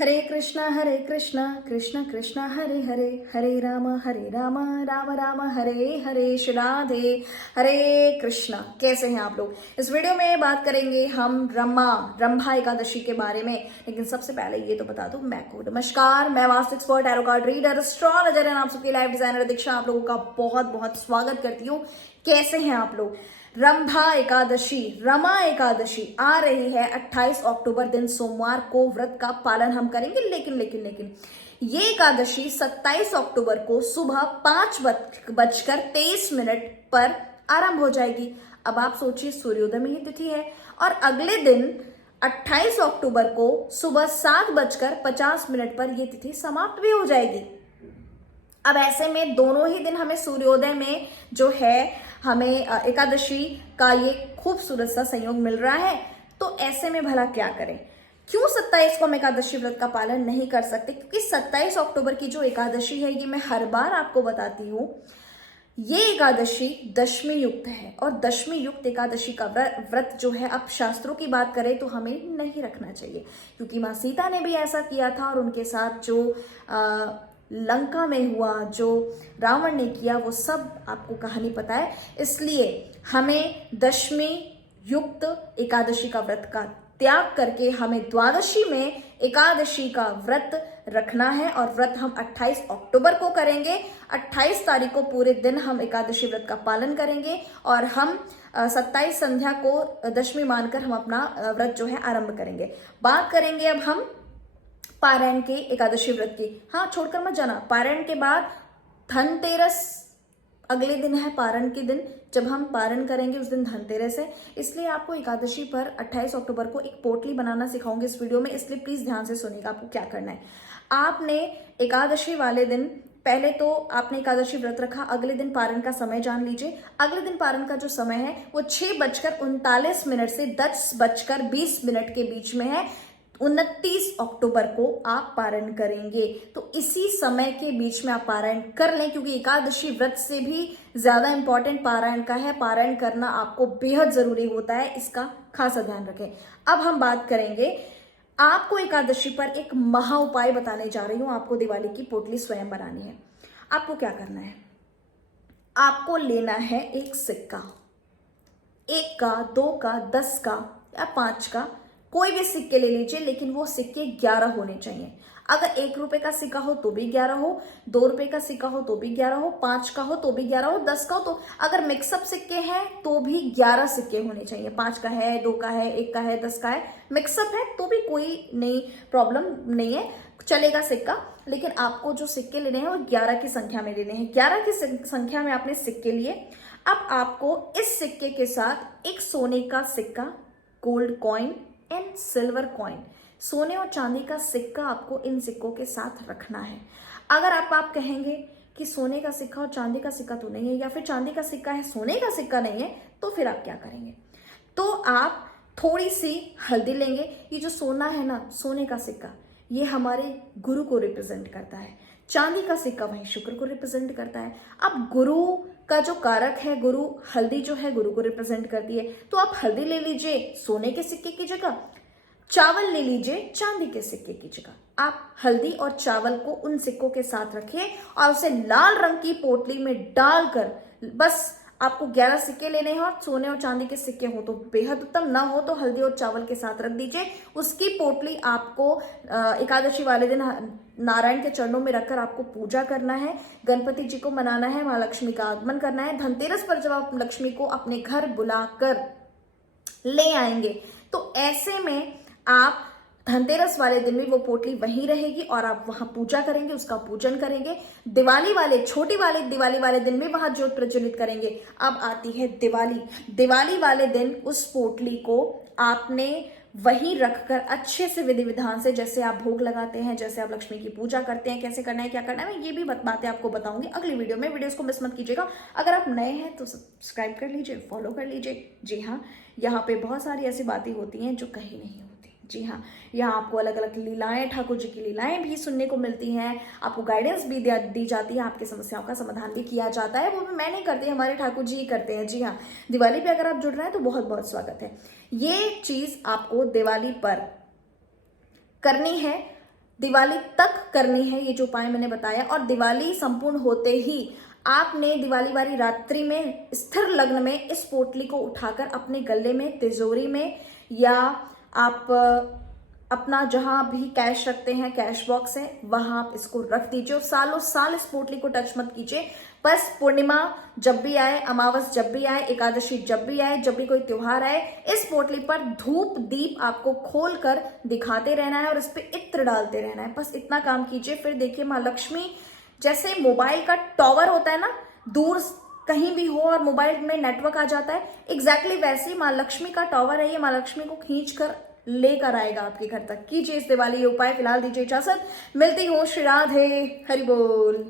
हरे कृष्णा कृष्ण कृष्ण हरे हरे, हरे राम राम राम हरे हरे, श्री राधे। हरे कृष्णा। कैसे हैं आप लोग? इस वीडियो में बात करेंगे हम रंभा एकादशी के बारे में। लेकिन सबसे पहले ये तो बता दूं, मैं को नमस्कार, मैं vastu expert, tarot card reader, astrologer and आप सबकी लाइफ डिजाइनर दीक्षा आप लोगों का बहुत बहुत स्वागत करती हूँ। कैसे हैं आप लोग? रंभा एकादशी, रमा एकादशी आ रही है 28 अक्टूबर दिन सोमवार को। व्रत का पालन हम करेंगे, लेकिन ये एकादशी 27 अक्टूबर को सुबह 5:23 पर आरंभ हो जाएगी। अब आप सोचिए, सूर्योदय में ही तिथि है और अगले दिन 28 अक्टूबर को सुबह 7:50 पर यह तिथि समाप्त भी हो जाएगी। अब ऐसे में दोनों ही दिन हमें सूर्योदय में जो है हमें एकादशी का ये खूबसूरत सा संयोग मिल रहा है। तो ऐसे में भला क्या करें? क्यों 27 को हम एकादशी व्रत का पालन नहीं कर सकते? क्योंकि 27 अक्टूबर की जो एकादशी है, ये मैं हर बार आपको बताती हूँ, ये एकादशी दशमी युक्त है। और दशमी युक्त एकादशी का व्रत जो है, अब शास्त्रों की बात करें तो हमें नहीं रखना चाहिए, क्योंकि माँ सीता ने भी ऐसा किया था और उनके साथ जो लंका में हुआ, जो रावण ने किया, वो सब आपको कहानी पता है। इसलिए हमें दशमी युक्त एकादशी का व्रत का त्याग करके हमें द्वादशी में एकादशी का व्रत रखना है। और व्रत हम 28 अक्टूबर को करेंगे। 28 तारीख को पूरे दिन हम एकादशी व्रत का पालन करेंगे और हम 27 संध्या को दशमी मानकर हम अपना व्रत जो है आरंभ करेंगे। बात करेंगे अब हम पारायण के एकादशी व्रत की। हाँ, छोड़कर मत जाना, पारायण के बाद धनतेरस अगले दिन है। पारण के दिन जब हम पारण करेंगे उस दिन धनतेरस है। इसलिए आपको एकादशी पर 28 अक्टूबर को एक पोटली बनाना सिखाऊंगी इस वीडियो में, इसलिए प्लीज ध्यान से सुनिएगा। आपको क्या करना है, आपने एकादशी वाले दिन पहले तो आपने एकादशी व्रत रखा, अगले दिन पारण का समय जान लीजिए। अगले दिन पारण का जो समय है वो 6:39 से 10:20 के बीच में है। 29 अक्टूबर को आप पारण करेंगे, तो इसी समय के बीच में आप पारायण कर लें, क्योंकि एकादशी व्रत से भी ज्यादा इंपॉर्टेंट पारायण का है। पारायण करना आपको बेहद जरूरी होता है, इसका खासा ध्यान रखें। अब हम बात करेंगे, आपको एकादशी पर एक महा उपाय बताने जा रही हूं। आपको दिवाली की पोटली स्वयं बनानी है। आपको क्या करना है, आपको लेना है एक सिक्का, 1 का, 2 का, 10 का या 5 का, कोई भी सिक्के ले लीजिए, लेकिन वो सिक्के 11 होने चाहिए। अगर 1 रुपए का सिक्का हो तो भी 11 हो, 2 रुपए का सिक्का हो तो भी 11 हो, 5 का हो तो भी 11 हो, 10 का हो तो, अगर मिक्सअप सिक्के हैं तो भी 11 सिक्के होने चाहिए। 5 का है, 2 का है, 1 का है, 10 का है, मिक्सअप है तो भी कोई नई प्रॉब्लम नहीं है, चलेगा सिक्का। लेकिन आपको जो सिक्के लेने हैं वो 11 की संख्या में लेने हैं। 11 की संख्या में आपने सिक्के लिए। अब आपको इस सिक्के के साथ एक सोने का सिक्का, gold coin and silver coin, सोने और चांदी का सिक्का आपको इन सिक्कों के साथ रखना है। अगर आप कहेंगे कि सोने का सिक्का और चांदी का सिक्का तो नहीं है, या फिर चांदी का सिक्का है सोने का सिक्का नहीं है, तो फिर आप क्या करेंगे? तो आप थोड़ी सी हल्दी लेंगे। ये जो सोना है ना, सोने का सिक्का, ये हमारे गुरु को रिप्रेजेंट करता है। चांदी का सिक्का वही शुक्र को रिप्रेजेंट करता है। अब गुरु का जो कारक है, गुरु, हल्दी जो है गुरु को रिप्रेजेंट करती है। तो आप हल्दी ले लीजिए सोने के सिक्के की जगह, चावल ले लीजिए चांदी के सिक्के की जगह। आप हल्दी और चावल को उन सिक्कों के साथ रखिए और उसे लाल रंग की पोटली में डालकर, बस आपको 11 सिक्के लेने हैं और सोने और चांदी के सिक्के हो तो बेहद उत्तम, ना हो तो हल्दी और चावल के साथ रख दीजिए। उसकी पोटली आपको एकादशी वाले दिन नारायण के चरणों में रखकर आपको पूजा करना है, गणपति जी को मनाना है, माँ लक्ष्मी का आगमन करना है। धनतेरस पर जब आप लक्ष्मी को अपने घर बुलाकर ले आएंगे, तो ऐसे में आप धनतेरस वाले दिन भी वो पोटली वहीं रहेगी और आप वहां पूजा करेंगे, उसका पूजन करेंगे। दिवाली वाले, दिवाली वाले दिन भी वहां ज्योत प्रज्वलित करेंगे। अब आती है दिवाली। दिवाली वाले दिन उस पोटली को आपने वहीं रखकर अच्छे से विधि विधान से, जैसे आप भोग लगाते हैं, जैसे आप लक्ष्मी की पूजा करते हैं, कैसे करना है, क्या करना है, मैं ये भी बातें आपको बताऊंगी अगली वीडियो में। वीडियोस को मिस मत कीजिएगा। अगर आप नए हैं तो सब्सक्राइब कर लीजिए, फॉलो कर लीजिए। जी हाँ, यहाँ पे बहुत सारी ऐसी बातें होती हैं जो कहीं नहीं होती। जी हाँ, यहाँ आपको अलग अलग लीलाएं, ठाकुर जी की लीलाएं भी सुनने को मिलती हैं, आपको गाइडेंस भी दी जाती है, आपकी समस्याओं का समाधान भी किया जाता है। वो भी मैं नहीं करती, हमारे ठाकुर जी ही करते हैं। जी हाँ, दिवाली पे अगर आप जुड़ रहे हैं तो बहुत बहुत स्वागत है। ये चीज आपको दिवाली पर करनी है। दिवाली तक करनी है ये जो उपाय मैंने बताया। और दिवाली संपूर्ण होते ही आपने दिवाली वाली रात्रि में स्थिर लग्न में इस पोटली को उठाकर अपने गले में, तिजोरी में, या आप अपना जहां भी कैश रखते हैं, कैश बॉक्स है, वहां आप इसको रख दीजिए और सालों साल इस पोटली को टच मत कीजिए। बस पूर्णिमा जब भी आए, अमावस जब भी आए, एकादशी जब भी आए, जब भी कोई त्योहार आए, इस पोटली पर धूप दीप आपको खोल कर दिखाते रहना है और इस पे इत्र डालते रहना है। बस इतना काम कीजिए। फिर देखिए माँ लक्ष्मी, जैसे मोबाइल का टॉवर होता है ना, दूर कहीं भी हो और मोबाइल में नेटवर्क आ जाता है, एग्जैक्टली वैसे ही माँ लक्ष्मी का टॉवर है ये, माँ लक्ष्मी को खींच कर लेकर आएगा आपके घर तक। कीजिए इस दिवाली ये उपाय। फिलहाल दीजिए इजाजत, मिलती हूँ। श्री राधे, हरि बोल।